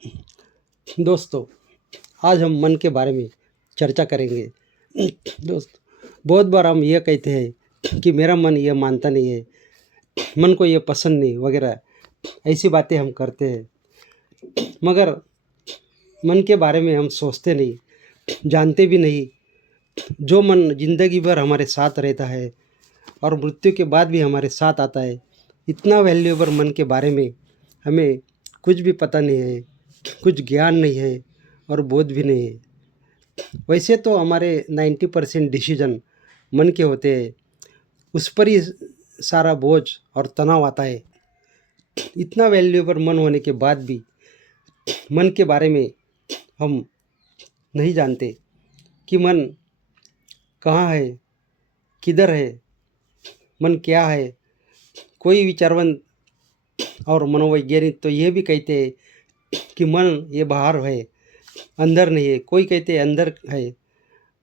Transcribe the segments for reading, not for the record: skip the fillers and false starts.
दोस्तों, आज हम मन के बारे में चर्चा करेंगे। दोस्त, बहुत बार हम ये कहते हैं कि मेरा मन ये मानता नहीं है, मन को ये पसंद नहीं वगैरह, ऐसी बातें हम करते हैं। मगर मन के बारे में हम सोचते नहीं, जानते भी नहीं। जो मन जिंदगी भर हमारे साथ रहता है और मृत्यु के बाद भी हमारे साथ आता है, इतना वैल्यूएबल मन के बारे में हमें कुछ भी पता नहीं है, कुछ ज्ञान नहीं है और बोध भी नहीं है। वैसे तो हमारे 90% डिसीजन मन के होते हैं, उस पर ही सारा बोझ और तनाव आता है। इतना वैल्यूएबल मन होने के बाद भी मन के बारे में हम नहीं जानते कि मन कहाँ है, किधर है, मन क्या है। कोई विचारवंत और मनोवैज्ञानिक तो ये भी कहते हैं कि मन ये बाहर है, अंदर नहीं है। कोई कहते हैं अंदर है।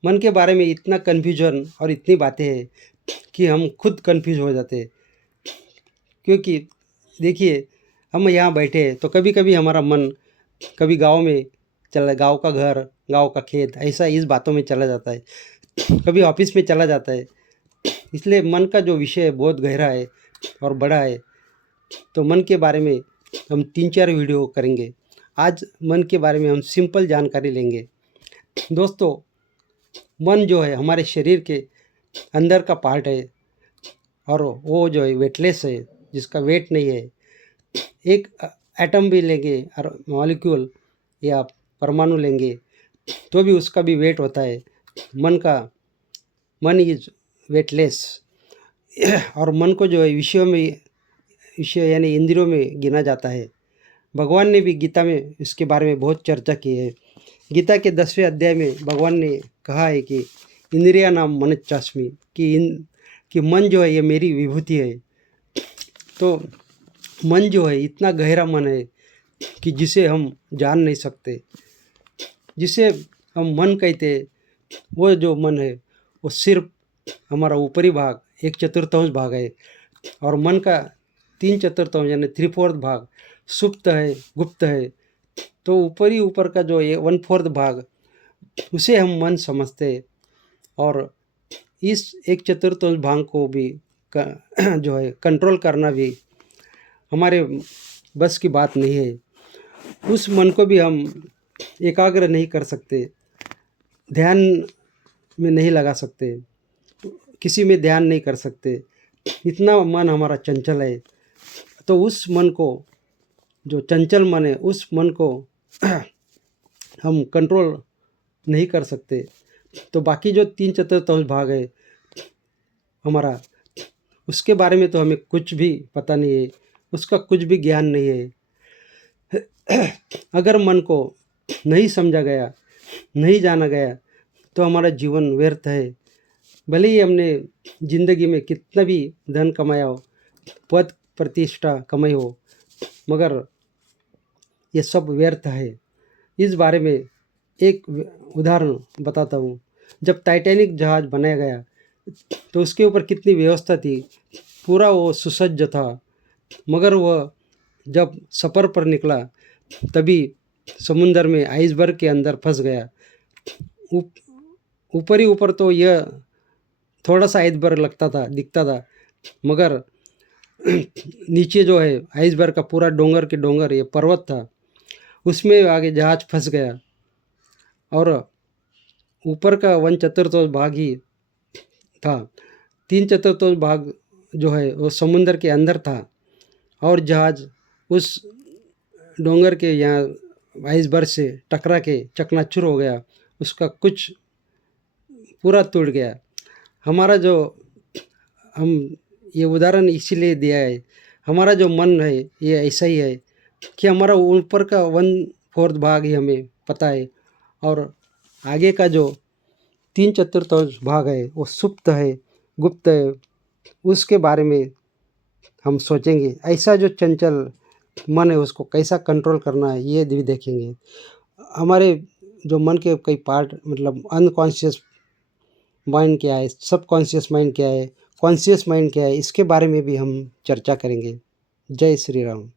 मन के बारे में इतना कन्फ्यूजन और इतनी बातें हैं कि हम खुद कन्फ्यूज हो जाते हैं। क्योंकि देखिए, हम यहाँ बैठे हैं तो कभी कभी हमारा मन कभी गांव में चला, गांव का घर, गांव का खेत, ऐसा इस बातों में चला जाता है, कभी ऑफिस में चला जाता है। इसलिए मन का जो विषय है बहुत गहरा है और बड़ा है। तो मन के बारे में हम 3-4 वीडियो करेंगे। आज मन के बारे में हम सिंपल जानकारी लेंगे। दोस्तों, मन जो है हमारे शरीर के अंदर का पार्ट है और वो जो है वेटलेस है, जिसका वेट नहीं है। एक एटम भी लेंगे और मॉलिक्यूल या परमाणु लेंगे तो भी उसका भी वेट होता है। मन इज वेटलेस। और मन को जो है विषय यानी इंद्रियों में गिना जाता है। भगवान ने भी गीता में इसके बारे में बहुत चर्चा की है। गीता के 10वें अध्याय में भगवान ने कहा है कि इंद्रिया नाम मनच्चास्मि, कि मन जो है ये मेरी विभूति है। तो मन जो है इतना गहरा मन है कि जिसे हम जान नहीं सकते। जिसे हम मन कहते हैं, वो जो मन है वो सिर्फ हमारा ऊपरी भाग 1/4 भाग है और मन का 3/4 यानी 3/4 भाग सुप्त है, गुप्त है। तो ऊपर का जो 1/4 भाग, उसे हम मन समझते हैं। और इस 1/4 भाग को भी जो है कंट्रोल करना भी हमारे बस की बात नहीं है। उस मन को भी हम एकाग्र नहीं कर सकते, ध्यान में नहीं लगा सकते, किसी में ध्यान नहीं कर सकते। इतना मन हमारा चंचल है। तो उस मन को, जो चंचल मन है, उस मन को हम कंट्रोल नहीं कर सकते। तो बाकी जो 3/4 भाग है हमारा, उसके बारे में तो हमें कुछ भी पता नहीं है, उसका कुछ भी ज्ञान नहीं है। अगर मन को नहीं समझा गया, नहीं जाना गया, तो हमारा जीवन व्यर्थ है। भले ही हमने ज़िंदगी में कितना भी धन कमाया हो, पद प्रतिष्ठा कमाई हो, मगर ये सब व्यर्थ है। इस बारे में एक उदाहरण बताता हूँ। जब टाइटैनिक जहाज़ बनाया गया तो उसके ऊपर कितनी व्यवस्था थी, पूरा वो सुसज्ज था। मगर वह जब सफ़र पर निकला तभी समुंदर में आइसबर्ग के अंदर फंस गया। ऊपर ही ऊपर तो यह थोड़ा सा आइसबर्ग दिखता था, मगर नीचे जो है आइसबर्ग का पूरा डोंगर के डोंगर ये पर्वत था, उसमें आगे जहाज फंस गया। और ऊपर का 1/4 भाग ही था, 3/4 भाग जो है वो समुंदर के अंदर था और जहाज उस डोंगर के यहाँ आइसबर्ग से टकरा के चकनाचूर हो गया, उसका कुछ पूरा टूट गया। हमारा जो, हम ये उदाहरण इसीलिए दिया है, हमारा जो मन है ये ऐसा ही है कि हमारा ऊपर का 1/4 भाग ही हमें पता है और आगे का जो 3/4 भाग है वो सुप्त है, गुप्त है। उसके बारे में हम सोचेंगे। ऐसा जो चंचल मन है उसको कैसा कंट्रोल करना है ये भी देखेंगे। हमारे जो मन के कई पार्ट, मतलब अनकॉन्शियस माइंड क्या है, सबकॉन्शियस माइंड क्या है, कॉन्शियस माइंड क्या है, इसके बारे में भी हम चर्चा करेंगे। जय श्री राम।